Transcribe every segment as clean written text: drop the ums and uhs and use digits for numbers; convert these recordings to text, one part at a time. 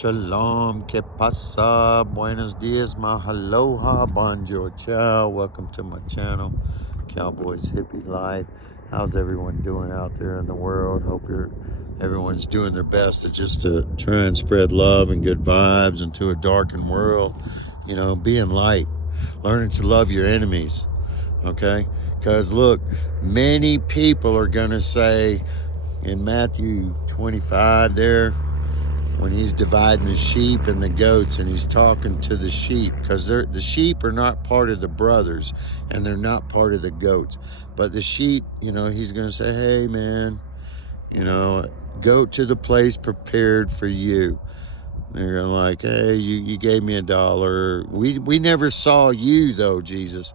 Shalom, que pasa, buenos dias, mahaloha, bonjour, ciao. Welcome to my channel, Cowboys Hippie Life. How's everyone doing out there in the world? Hope everyone's doing their best to try and spread love and good vibes into a darkened world. You know, being light, learning to love your enemies. Okay, because look, many people are gonna say in Matthew 25 there, when he's dividing the sheep and the goats, and he's talking to the sheep, because the sheep are not part of the brothers and they're not part of the goats. But the sheep, you know, he's going to say, hey man, you know, go to the place prepared for you. They're like, hey, you gave me $1. We never saw you though, Jesus.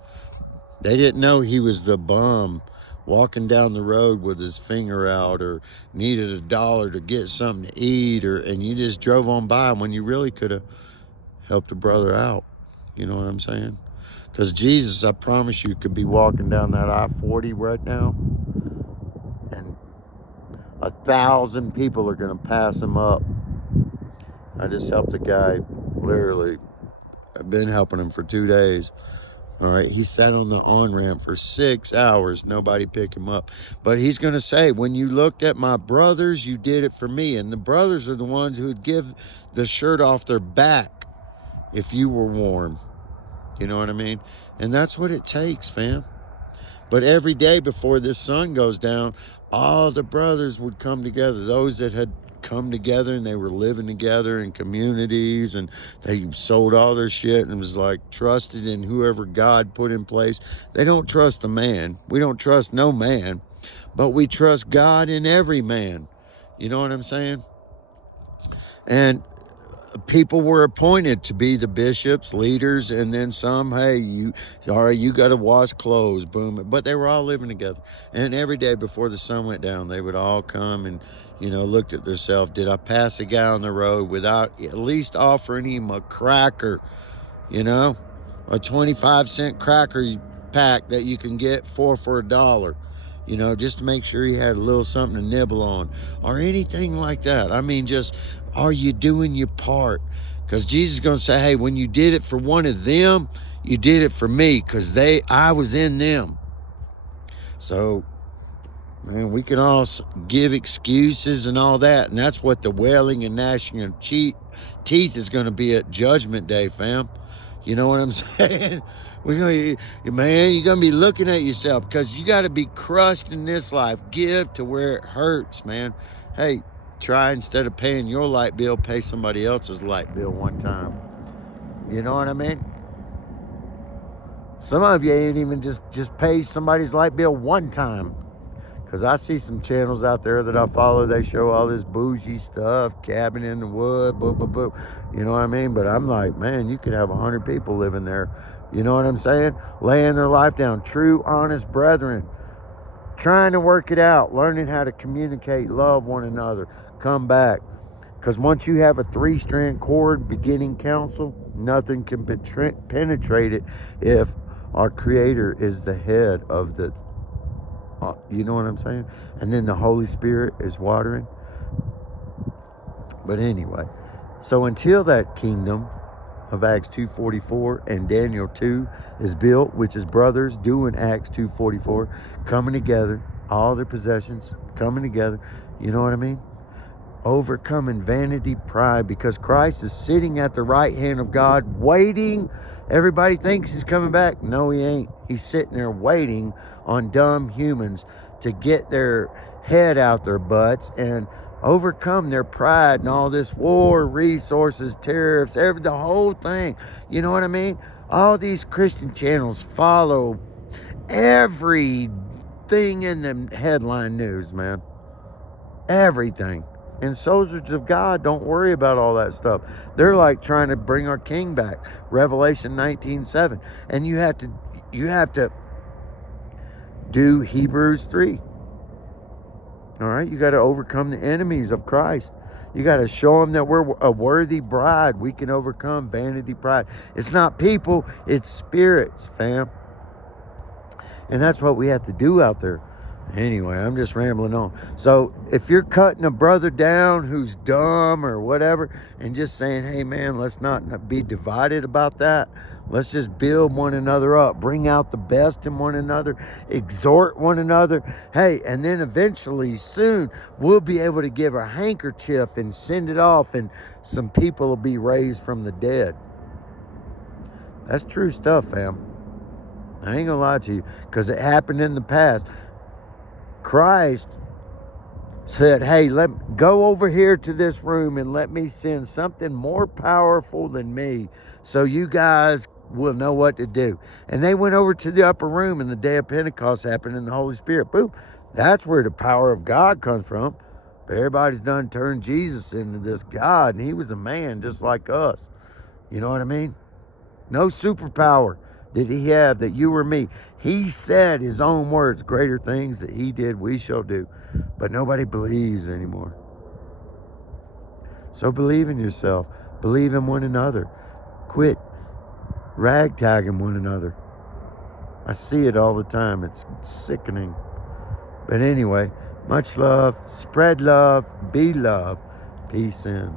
They didn't know he was the bum walking down the road with his finger out, or needed $1 to get something to eat, and you just drove on by when you really could have helped a brother out. You know what I'm saying? Because Jesus, I promise you, could be walking down that I-40 right now, and 1,000 people are going to pass him up. I just helped a guy, literally, I've been helping him for 2 days. All right, he sat on the on-ramp for 6 hours. Nobody picked him up. But he's going to say, when you looked at my brothers, you did it for me. And the brothers are the ones who would give the shirt off their back if you were warm. You know what I mean? And that's what it takes, fam. But every day before this sun goes down, all the brothers would come together. Those that had come together and they were living together in communities, and they sold all their shit and was like trusted in whoever God put in place. They don't trust a man. We don't trust no man, but we trust God in every man. You know what I'm saying? And people were appointed to be the bishops, leaders, and then some, hey, you got to wash clothes, boom. But they were all living together. And every day before the sun went down, they would all come and, you know, looked at themselves. Did I pass a guy on the road without at least offering him a cracker, you know, a 25-cent cracker pack that you can get for $1, you know, just to make sure he had a little something to nibble on, or anything like that. I mean, just, are you doing your part? Because Jesus is going to say, hey, when you did it for one of them, you did it for me, because I was in them. So, man, we can all give excuses and all that, and that's what the wailing and gnashing of teeth is going to be at Judgment Day, fam. You know what I'm saying? Man, you're going to be looking at yourself, because you got to be crushed in this life. Give to where it hurts, man. Hey, try, instead of paying your light bill, pay somebody else's light bill one time. You know what I mean? Some of you ain't even just pay somebody's light bill one time. Because I see some channels out there that I follow, they show all this bougie stuff, cabin in the wood, boo, boo, boo. You know what I mean? But I'm like, man, you could have 100 people living there. You know what I'm saying? Laying their life down. True, honest brethren. Trying to work it out. Learning how to communicate, love one another. Come back. Because once you have a 3-strand cord, beginning counsel, nothing can penetrate it if our Creator is the head of the... you know what I'm saying? And then the Holy Spirit is watering. But anyway, so until that kingdom of Acts 2:44 and Daniel 2 is built, which is brothers doing Acts 2:44, coming together, all their possessions coming together, you know what I mean? Overcoming vanity, pride, because Christ is sitting at the right hand of God waiting. Everybody thinks he's coming back. No, he ain't. He's sitting there waiting on dumb humans to get their head out their butts and overcome their pride and all this war, resources, tariffs, the whole thing. You know what I mean? All these Christian channels follow everything in the headline news, man. Everything. And soldiers of God don't worry about all that stuff. They're like trying to bring our king back. Revelation 19:7. And you have to do Hebrews 3. All right, you got to overcome the enemies of Christ. You got to show them that we're a worthy bride. We can overcome vanity, pride. It's not people, it's spirits, fam. And that's what we have to do out there. Anyway, I'm just rambling on. So if you're cutting a brother down who's dumb or whatever and just saying, hey man, let's not be divided about that. Let's just build one another up, bring out the best in one another, exhort one another. Hey, and then eventually soon we'll be able to give a handkerchief and send it off, and some people will be raised from the dead. That's true stuff, fam. I ain't gonna lie to you, because it happened in the past. Christ said, hey, go over here to this room and let me send something more powerful than me so you guys will know what to do. And they went over to the upper room, and the day of Pentecost happened, and the Holy Spirit, boom. That's where the power of God comes from. But everybody's done turned Jesus into this God, and he was a man just like us. You know what I mean? No superpower did he have that you or me. He said his own words, greater things that he did, we shall do. But nobody believes anymore. So believe in yourself. Believe in one another. Quit ragtagging one another. I see it all the time. It's sickening. But anyway, much love. Spread love. Be love. Peace in.